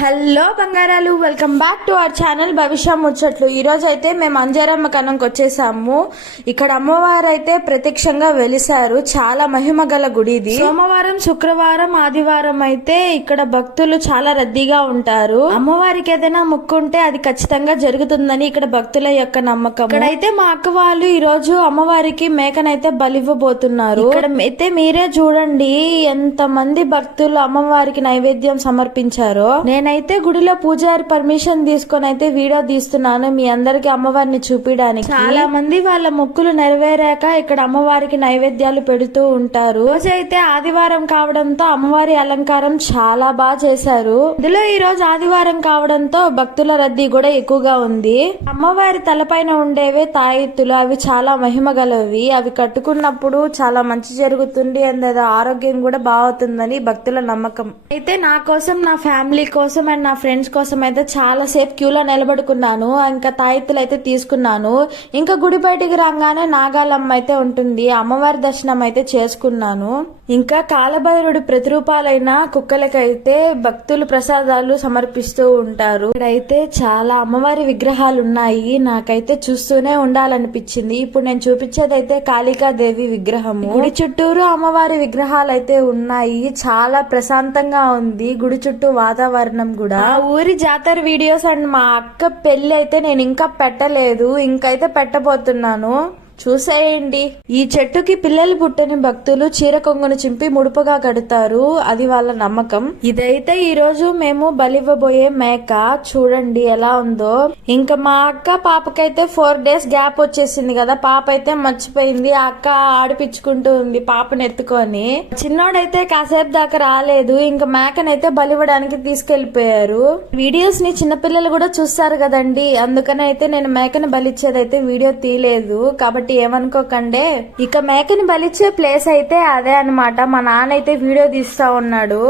Hello బంగారాలు, welcome back to our channel భవిష్య ముచ్చట్లు. ఈ రోజు అయితే మేము అంజారమ్మ కనంకి వచ్చేసాము. ఇక్కడ అమ్మవారు అయితే ప్రత్యక్షంగా వెలిసారు. చాలా మహిమ గల గుడి ఇది. సోమవారం, శుక్రవారం, ఆదివారం అయితే ఇక్కడ భక్తులు చాలా రద్దీగా ఉంటారు. అమ్మవారికి ఏదైనా మొక్కుంటే అది ఖచ్చితంగా జరుగుతుందని ఇక్కడ భక్తుల యొక్క నమ్మకం. ఇక్కడైతే మా అక్క వాళ్ళు ఈ రోజు అమ్మవారికి మేకనైతే బలివ్వబోతున్నారు. ఇక్కడ అయితే మీరే చూడండి ఎంత మంది భక్తులు అమ్మవారికి నైవేద్యం సమర్పించారో. నేనైతే గుడిలో పూజారి పర్మిషన్ తీసుకొని అయితే వీడియో తీస్తున్నాను మీ అందరికి అమ్మవారిని చూపించడానికి. చాలా మంది వాళ్ళ మొక్కులు నెరవేరాక ఇక్కడ అమ్మవారికి నైవేద్యాలు పెడుతూ ఉంటారు. రోజు అయితే ఆదివారం కావడంతో అమ్మవారి అలంకారం చాలా బాగా చేశారు. ఇందులో ఈ రోజు ఆదివారం కావడంతో భక్తుల రద్దీ కూడా ఎక్కువగా ఉంది. అమ్మవారి తలపైన ఉండేవే తాయెత్తులు, అవి చాలా మహిమ గలవి. అవి కట్టుకున్నప్పుడు చాలా మంచి జరుగుతుంది, అండ్ ఆరోగ్యం కూడా బాగుతుందని భక్తుల నమ్మకం. అయితే నా కోసం, నా ఫ్యామిలీ కోసం అండ్ నా ఫ్రెండ్స్ కోసం అయితే చాలా సేపు క్యూలో నిలబడుకున్నాను. ఇంకా తాయెత్తులు అయితే తీసుకున్నాను. ఇంకా గుడి బయటికి రాగానే నాగాలమ్మ అయితే ఉంటుంది, అమ్మవారి దర్శనం అయితే చేసుకున్నాను. ఇంకా కాలభైరుడు ప్రతిరూపాలైన కుక్కలకైతే భక్తులు ప్రసాదాలు సమర్పిస్తూ ఉంటారు. ఇక్కడైతే చాలా అమ్మవారి విగ్రహాలు ఉన్నాయి. నాకైతే చూస్తూనే ఉండాలనిపించింది. ఇప్పుడు నేను చూపించేదైతే కాళికాదేవి విగ్రహము. గుడి చుట్టూరు అమ్మవారి విగ్రహాలు అయితే ఉన్నాయి. చాలా ప్రశాంతంగా ఉంది గుడి చుట్టూ వాతావరణం కూడా. ఊరి జాతర వీడియోస్ అండ్ మా అక్క పెళ్లి అయితే నేను ఇంకా పెట్టలేదు, ఇంకైతే పెట్టబోతున్నాను, చూసేయండి. ఈ చెట్టుకి పిల్లలు పుట్టని భక్తులు చీర కొంగును చింపి ముడుపుగా కడతారు, అది వాళ్ళ నమ్మకం. ఇదైతే ఈ రోజు మేము బలివ్వబోయే మేక. చూడండి ఎలా ఉందో. ఇంకా మా అక్క పాపకైతే 4 days గ్యాప్ వచ్చేసింది కదా, పాప అయితే మర్చిపోయింది. ఆ అక్క ఆడిపించుకుంటూ ఉంది పాపను ఎత్తుకొని. చిన్నోడైతే కాసేపు దాకా రాలేదు. ఇంకా మేకనైతే బలివ్వడానికి తీసుకెళ్లిపోయారు. వీడియోస్ ని చిన్నపిల్లలు కూడా చూస్తారు కదండి, అందుకని అయితే నేను మేకని బలిచ్చేదైతే వీడియో తీయలేదు. కాబట్టి ఏమనుకోకండి. ఇక మేకని బలిచ్చే ప్లేస్ అయితే అదే అన్నమాట. మా నాన్న అయితే వీడియో తీస్తా ఉన్నాడు.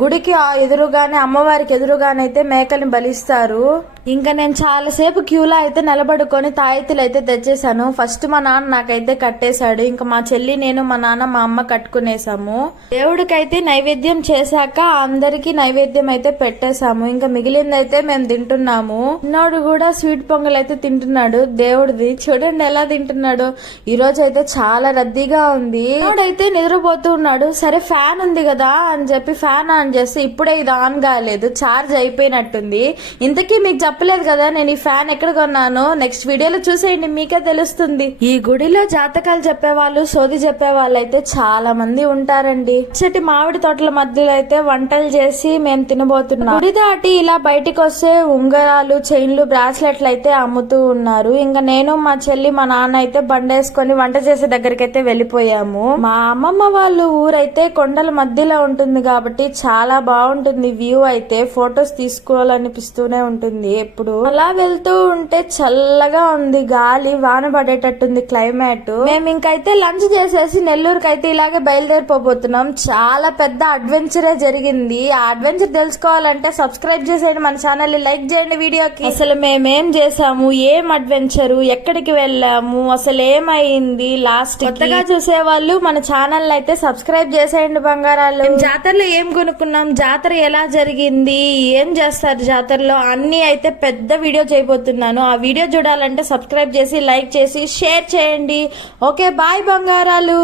గుడికి ఎదురుగానే, అమ్మవారికి ఎదురుగానైతే మేకని బలిస్తారు. ఇంకా నేను చాలాసేపు క్యూలో అయితే నిలబడుకొని తాయెత్తులు అయితే తెచ్చేసాను. ఫస్ట్ మా నాన్న నాకైతే కట్టేశాడు. ఇంకా మా చెల్లి, నేను, మా నాన్న, మా అమ్మ కట్టుకునేసాము. దేవుడికైతే నైవేద్యం చేశాక అందరికి నైవేద్యం అయితే పెట్టేశాము. ఇంకా మిగిలిందైతే మేము తింటున్నాము. చిన్నోడు కూడా స్వీట్ పొంగల్ అయితే తింటున్నాడు దేవుడిది. చూడండి ఎలా తింటున్నాడు. ఈ రోజు అయితే చాలా రద్దీగా ఉంది. చిన్నోడైతే నిద్రపోతూ ఉన్నాడు. సరే ఫ్యాన్ ఉంది కదా అని చెప్పి ఫ్యాన్ ఆన్ చేస్తే ఇప్పుడే ఇది ఆన్ కాలేదు, ఛార్జ్ అయిపోయినట్టుంది. ఇంతకీ మీకు చెప్పలేదు కదా నేను ఈ ఫ్యాన్ ఎక్కడ కొన్నాను. నెక్స్ట్ వీడియోలో చూసేయండి, మీకే తెలుస్తుంది. ఈ గుడిలో జాతకాలు చెప్పేవాళ్ళు, సోది చెప్పేవాళ్ళు అయితే చాలా మంది ఉంటారండి. చెట్టి మామిడి తోటల మధ్యలో అయితే వంటలు చేసి మేము తినబోతున్నాం. గుడి దాటి ఇలా బయటికి వస్తే ఉంగరాలు, చైన్లు, బ్రాస్లెట్లు అయితే అమ్ముతూ ఉన్నారు. ఇంకా నేను, మా చెల్లి, మా నాన్న అయితే బండేసుకొని వంట చేసే దగ్గరికి అయితే వెళ్ళిపోయాము. మా అమ్మమ్మ వాళ్ళు ఊరైతే కొండల మధ్యలో ఉంటుంది కాబట్టి చాలా బాగుంటుంది వ్యూ. అయితే ఫొటోస్ తీసుకోవాలనిపిస్తూనే ఉంటుంది ఎప్పుడు. అలా వెళ్తూ ఉంటే చల్లగా ఉంది, గాలి, వాన పడేటట్టుంది క్లైమేట్. మేము ఇంకైతే లంచ్ చేసేసి నెల్లూరుకి అయితే ఇలాగే బయలుదేరిపోబోతున్నాం. చాలా పెద్ద అడ్వెంచరే జరిగింది. ఆ అడ్వెంచర్ తెలుసుకోవాలంటే సబ్స్క్రైబ్ చేసేయండి మన ఛానల్, లైక్ చేయండి వీడియోకి. అసలు మేమేం చేసాము, ఏం అడ్వెంచరు, ఎక్కడికి వెళ్ళాము, అసలు ఏమైంది లాస్ట్. కొత్తగా చూసే వాళ్ళు మన ఛానల్ అయితే సబ్స్క్రైబ్ చేసేయండి బంగారాలు. జాతరలో ఏం కొనుక్కున్నాం, జాతర ఎలా జరిగింది, ఏం చేస్తారు జాతరలో, అన్ని అయితే పెద్ద వీడియో చేయబోతున్నాను. ఆ వీడియో చూడాలంటే సబ్స్క్రైబ్ చేసి, లైక్ చేసి, షేర్ చేయండి. ఓకే బాయ్ బంగారాలు.